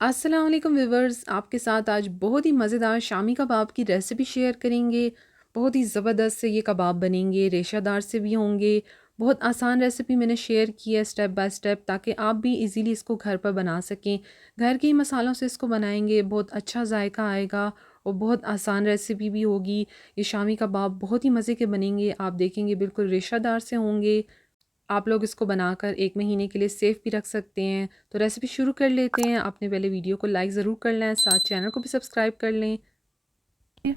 अस्सलाम वालेकुम व्यूवर्स, आपके साथ आज बहुत ही मज़ेदार शामी कबाब की रेसिपी शेयर करेंगे। बहुत ही ज़बरदस्त से ये कबाब बनेंगे, रेशादार से भी होंगे। बहुत आसान रेसिपी मैंने शेयर की है स्टेप बाय स्टेप, ताकि आप भी इजीली इसको घर पर बना सकें। घर के ही मसालों से इसको बनाएंगे, बहुत अच्छा जायका आएगा और बहुत आसान रेसिपी भी होगी। ये शामी कबाब बहुत ही मज़े के बनेंगे, आप देखेंगे बिल्कुल रेशादार से होंगे। आप लोग इसको बनाकर 1 महीने के लिए सेफ़ भी रख सकते हैं। तो रेसिपी शुरू कर लेते हैं। आपने पहले वीडियो को लाइक ज़रूर कर लें, साथ चैनल को भी सब्सक्राइब कर लें।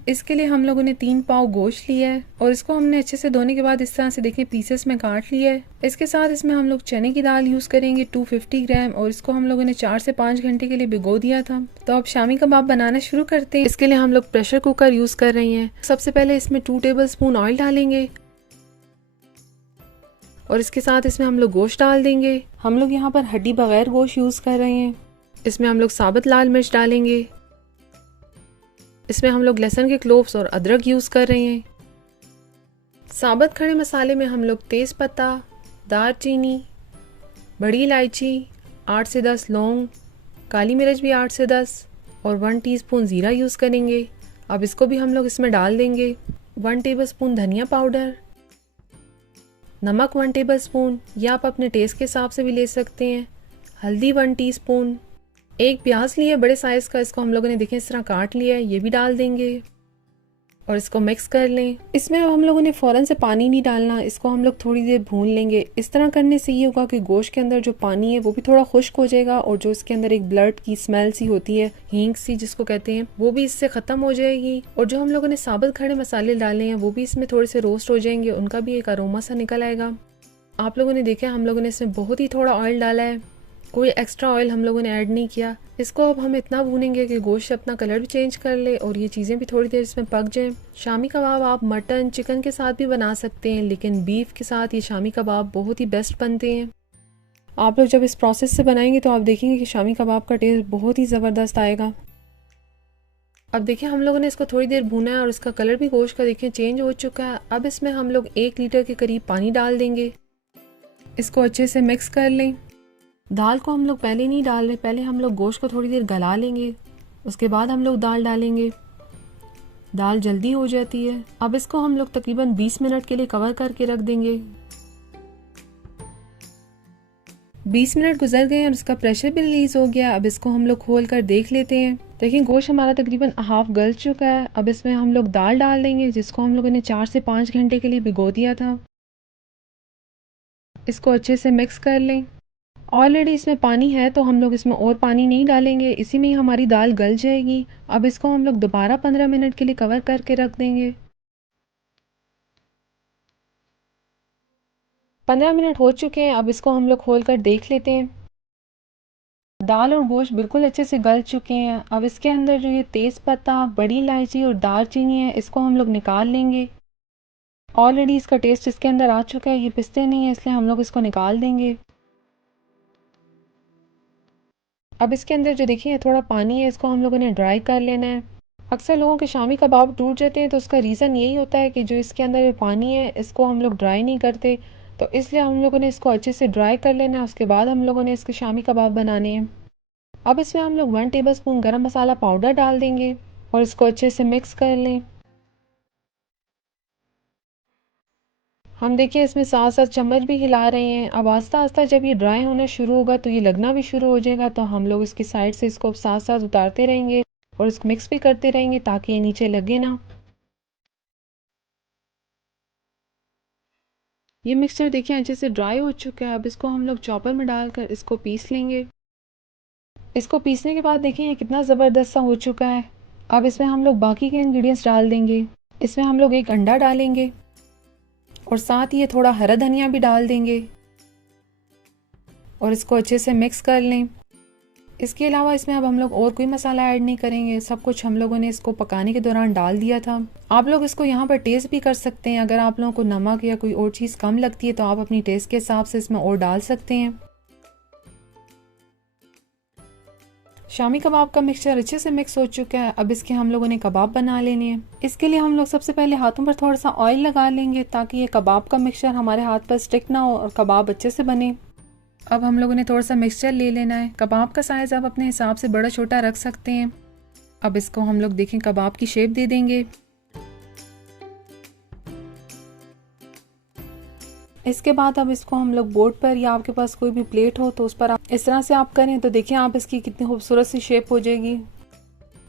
इसके लिए हम लोगों ने 3 पाव गोश्त लिया है और इसको हमने अच्छे से धोने के बाद इस तरह से देखें पीसेस में काट लिया है। इसके साथ इसमें हम लोग चने की दाल यूज़ करेंगे 250 ग्राम, और इसको हम लोगों ने 4 से 5 घंटे के लिए भिगो दिया था। तो अब शामी कबाब बनाना शुरू करते हैं। इसके लिए हम लोग प्रेशर कुकर यूज़ कर रहे हैं। सबसे पहले इसमें 2 टेबल स्पून ऑयल डालेंगे और इसके साथ इसमें हम लोग गोश्त डाल देंगे। हम लोग यहाँ पर हड्डी बगैर गोश्त यूज़ कर रहे हैं। इसमें हम लोग साबुत लाल मिर्च डालेंगे। इसमें हम लोग लहसुन के क्लोव्स और अदरक यूज़ कर रहे हैं। साबुत खड़े मसाले में हम लोग तेज़ पत्ता, दालचीनी, बड़ी इलायची, 8 से 10 लौंग, काली मिर्च भी 8 से 10 और 1 टीस्पून ज़ीरा यूज़ करेंगे। अब इसको भी हम लोग इसमें डाल देंगे। 1 टेबल स्पून धनिया पाउडर, नमक 1 टेबल स्पून, या आप अपने टेस्ट के हिसाब से भी ले सकते हैं। हल्दी 1 टीस्पून। एक प्याज लिया बड़े साइज़ का, इसको हम लोगों ने देखें इस तरह काट लिया है, ये भी डाल देंगे और इसको मिक्स कर लें। इसमें अब हम लोगों ने फ़ौरन से पानी नहीं डालना, इसको हम लोग थोड़ी देर भून लेंगे। इस तरह करने से ये होगा कि गोश्त के अंदर जो पानी है वो भी थोड़ा खुश्क हो जाएगा और जो इसके अंदर एक ब्लड की स्मेल सी होती है, हींग सी जिसको कहते हैं, वो भी इससे ख़त्म हो जाएगी। और जो हम लोगों ने साबुत खड़े मसाले डाले हैं वो भी इसमें थोड़े से रोस्ट हो जाएंगे, उनका भी एक अरोमा सा निकल आएगा। आप लोगों ने देखा हम लोगों ने इसमें बहुत ही थोड़ा ऑयल डाला है, कोई एक्स्ट्रा ऑयल हम लोगों ने ऐड नहीं किया। इसको अब हम इतना भूनेंगे कि गोश्त अपना कलर भी चेंज कर ले और ये चीज़ें भी थोड़ी देर इसमें पक जाएं। शामी कबाब आप मटन चिकन के साथ भी बना सकते हैं, लेकिन बीफ के साथ ये शामी कबाब बहुत ही बेस्ट बनते हैं। आप लोग जब इस प्रोसेस से बनाएंगे तो आप देखेंगे कि शामी कबाब का टेस्ट बहुत ही ज़बरदस्त आएगा। अब देखिए हम लोगों ने इसको थोड़ी देर भूना है और इसका कलर भी गोश्त का देखिए चेंज हो चुका है। अब इसमें हम लोग 1 लीटर के करीब पानी डाल देंगे। इसको अच्छे से मिक्स कर लें। दाल को हम लोग पहले नहीं डाल रहे, पहले हम लोग गोश्त को थोड़ी देर गला लेंगे, उसके बाद हम लोग दाल डालेंगे। दाल जल्दी हो जाती है। अब इसको हम लोग तकरीबन 20 मिनट के लिए कवर करके रख देंगे। 20 मिनट गुजर गए और इसका प्रेशर भी रिलीज हो गया। अब इसको हम लोग खोल कर देख लेते हैं। देखिए गोश्त हमारा तकरीबन हाफ गल चुका है। अब इसमें हम लोग दाल डाल देंगे जिसको हम लोगों ने 4 से 5 घंटे के लिए भिगो दिया था। इसको अच्छे से मिक्स कर लें। ऑलरेडी इसमें पानी है तो हम लोग इसमें और पानी नहीं डालेंगे, इसी में ही हमारी दाल गल जाएगी। अब इसको हम लोग दोबारा 15 मिनट के लिए कवर करके रख देंगे। 15 मिनट हो चुके हैं। अब इसको हम लोग खोल कर देख लेते हैं। दाल और गोश्त बिल्कुल अच्छे से गल चुके हैं। अब इसके अंदर जो ये तेज़ पत्ता, बड़ी इलायची और दालचीनी है, इसको हम लोग निकाल लेंगे। ऑलरेडी इसका टेस्ट इसके अंदर आ चुका है, ये पिसते नहीं है इसलिए हम लोग इसको निकाल देंगे। अब इसके अंदर जो देखिए थोड़ा पानी है, इसको हम लोगों ने ड्राई कर लेना है। अक्सर लोगों के शामी कबाब टूट जाते हैं तो उसका रीज़न यही होता है कि जो इसके अंदर पानी है इसको हम लोग ड्राई नहीं करते। तो इसलिए हम लोगों ने इसको अच्छे से ड्राई कर लेना है, उसके बाद हम लोगों ने इसके शामी कबाब बनाने हैं। अब इसमें हम लोग 1 टेबल स्पून गर्म मसाला पाउडर डाल देंगे और इसको अच्छे से मिक्स कर लें। हम देखिए इसमें साथ साथ चम्मच भी हिला रहे हैं। अब आस्ता आस्ता जब ये ड्राई होना शुरू होगा तो ये लगना भी शुरू हो जाएगा, तो हम लोग इसकी साइड से इसको साथ साथ उतारते रहेंगे और इसको मिक्स भी करते रहेंगे ताकि ये नीचे लगे ना। ये मिक्सचर देखिए अच्छे से ड्राई हो चुका है। अब इसको हम लोग चॉपर में डालकर इसको पीस लेंगे। इसको पीसने के बाद देखिए ये कितना ज़बरदस्त सा हो चुका है। अब इसमें हम लोग बाकी के इंग्रेडिएंट्स डाल देंगे। इसमें हम लोग 1 अंडा डालेंगे और साथ ही ये थोड़ा हरा धनिया भी डाल देंगे और इसको अच्छे से मिक्स कर लें। इसके अलावा इसमें अब हम लोग और कोई मसाला ऐड नहीं करेंगे, सब कुछ हम लोगों ने इसको पकाने के दौरान डाल दिया था। आप लोग इसको यहाँ पर टेस्ट भी कर सकते हैं। अगर आप लोगों को नमक या कोई और चीज़ कम लगती है तो आप अपनी टेस्ट के हिसाब से इसमें और डाल सकते हैं। शामी कबाब का मिक्सचर अच्छे से मिक्स हो चुका है। अब इसके हम लोगों ने कबाब बना लेने हैं। इसके लिए हम लोग सबसे पहले हाथों पर थोड़ा सा ऑयल लगा लेंगे ताकि ये कबाब का मिक्सचर हमारे हाथ पर स्टिक ना हो और कबाब अच्छे से बने। अब हम लोगों ने थोड़ा सा मिक्सचर ले लेना है। कबाब का साइज़ आप अपने हिसाब से बड़ा छोटा रख सकते हैं। अब इसको हम लोग देखें कबाब की शेप दे देंगे। इसके बाद अब इसको हम लोग बोर्ड पर या आपके पास कोई भी प्लेट हो तो उस पर आप इस तरह से आप करें तो देखिए आप इसकी कितनी खूबसूरत सी शेप हो जाएगी।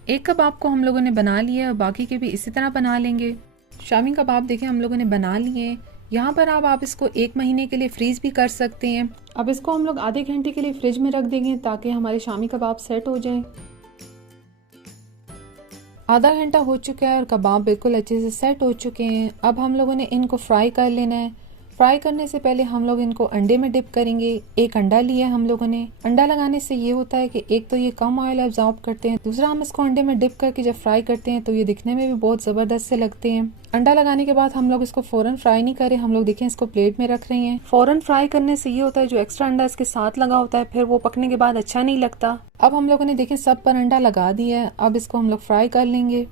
एक कबाब को हम लोगों ने बना लिया और बाकी के भी इसी तरह बना लेंगे। शामी कबाब देखिए हम लोगों ने बना लिए। यहाँ पर आप इसको 1 महीने के लिए फ्रीज़ भी कर सकते हैं। अब इसको हम लोग आधे घंटे के लिए फ्रिज में रख देंगे ताकि हमारे शामी कबाब सेट हो जाएं। आधा घंटा हो चुका है और कबाब बिल्कुल अच्छे से सेट हो चुके हैं। अब हम लोगों ने इनको फ्राई कर लेना है। फ्राई करने से पहले हम लोग इनको अंडे में डिप करेंगे। एक अंडा लिया हम लोगों ने। अंडा लगाने से ये होता है कि एक तो ये कम ऑयल एब्जॉर्ब करते हैं, दूसरा हम इसको अंडे में डिप करके जब फ्राई करते हैं तो ये दिखने में भी बहुत ज़बरदस्त से लगते हैं। अंडा लगाने के बाद हम लोग इसको फ़ौरन फ्राई नहीं करें, हम लोग देखें इसको प्लेट में रख रहे हैं। फ़ौरन फ्राई करने से ये होता है जो एक्स्ट्रा अंडा इसके साथ लगा होता है फिर वो पकने के बाद अच्छा नहीं लगता। अब हम लोगों ने देखें सब पर अंडा लगा दिया है। अब इसको हम लोग फ्राई कर लेंगे।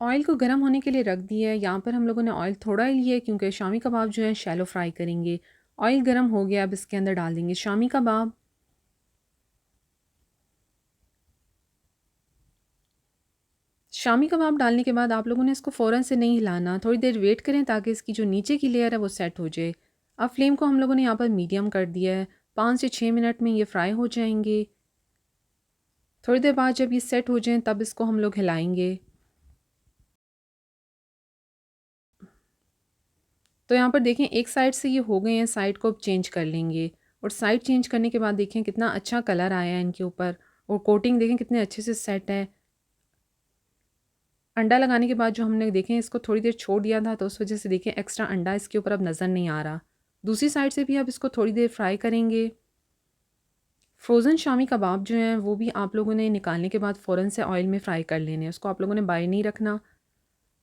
ऑयल को गर्म होने के लिए रख दिया है। यहाँ पर हम लोगों ने ऑयल थोड़ा ही लिया है क्योंकि शामी कबाब जो है शैलो फ्राई करेंगे। ऑयल गर्म हो गया, अब इसके अंदर डाल देंगे शामी कबाब। शामी कबाब डालने के बाद आप लोगों ने इसको फ़ौरन से नहीं हिलाना, थोड़ी देर वेट करें ताकि इसकी जो नीचे की लेयर है वो सेट हो जाए। अब फ्लेम को हम लोगों ने यहाँ पर मीडियम कर दिया है। 5 से 6 मिनट में ये फ्राई हो जाएंगे। थोड़ी देर बाद जब ये सेट हो जाएं तब इसको हम लोग हिलाएंगे। तो यहाँ पर देखें एक साइड से ये हो गए हैं, साइड को अब चेंज कर लेंगे। और साइड चेंज करने के बाद देखें कितना अच्छा कलर आया है इनके ऊपर और कोटिंग देखें कितने अच्छे से सेट है। अंडा लगाने के बाद जो हमने देखें इसको थोड़ी देर छोड़ दिया था तो उस वजह से देखें एक्स्ट्रा अंडा इसके ऊपर अब नज़र नहीं आ रहा। दूसरी साइड से भी अब इसको थोड़ी देर फ्राई करेंगे। फ्रोज़न शामी कबाब जो हैं वो भी आप लोगों ने निकालने के बाद फ़ौरन से ऑयल में फ़्राई कर लेने हैं, उसको आप लोगों ने बाय नहीं रखना।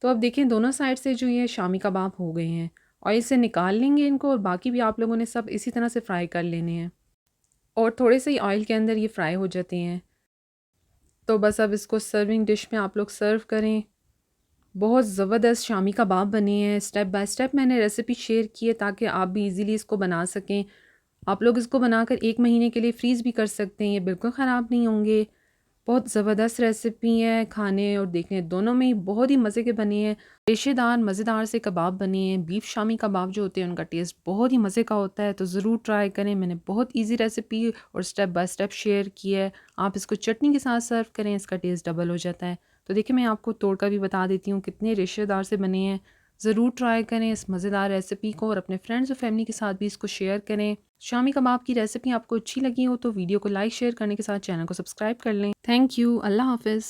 तो अब देखें दोनों साइड से जो ये शामी कबाब हो गए हैं, ऑयल से निकाल लेंगे इनको और बाकी भी आप लोगों ने सब इसी तरह से फ्राई कर लेने हैं और थोड़े से ही ऑयल के अंदर ये फ्राई हो जाते हैं। तो बस अब इसको सर्विंग डिश में आप लोग सर्व करें। बहुत ज़बरदस्त शामी कबाब बने हैं। स्टेप बाय स्टेप मैंने रेसिपी शेयर की है ताकि आप भी इजीली इसको बना सकें। आप लोग इसको बनाकर 1 महीने के लिए फ्रीज़ भी कर सकते हैं, ये बिल्कुल ख़राब नहीं होंगे। बहुत ज़बरदस्त रेसिपी है, खाने और देखने दोनों में ही बहुत ही मज़े के बने हैं। रेशेदार मज़ेदार से कबाब बने हैं। बीफ शामी कबाब जो होते हैं उनका टेस्ट बहुत ही मज़े का होता है, तो ज़रूर ट्राई करें। मैंने बहुत ईजी रेसिपी और स्टेप बाय स्टेप शेयर की है। आप इसको चटनी के साथ सर्व करें, इसका टेस्ट डबल हो जाता है। तो देखिए मैं आपको तोड़ कर भी बता देती हूँ कितने रेशेदार से बने हैं। ज़रूर ट्राई करें इस मज़ेदार रेसिपी को और अपने फ्रेंड्स और फैमिली के साथ भी इसको शेयर करें। शामी कबाब की रेसिपी आपको अच्छी लगी हो तो वीडियो को लाइक शेयर करने के साथ चैनल को सब्सक्राइब कर लें। Thank you. अल्लाह हाफ़िज़।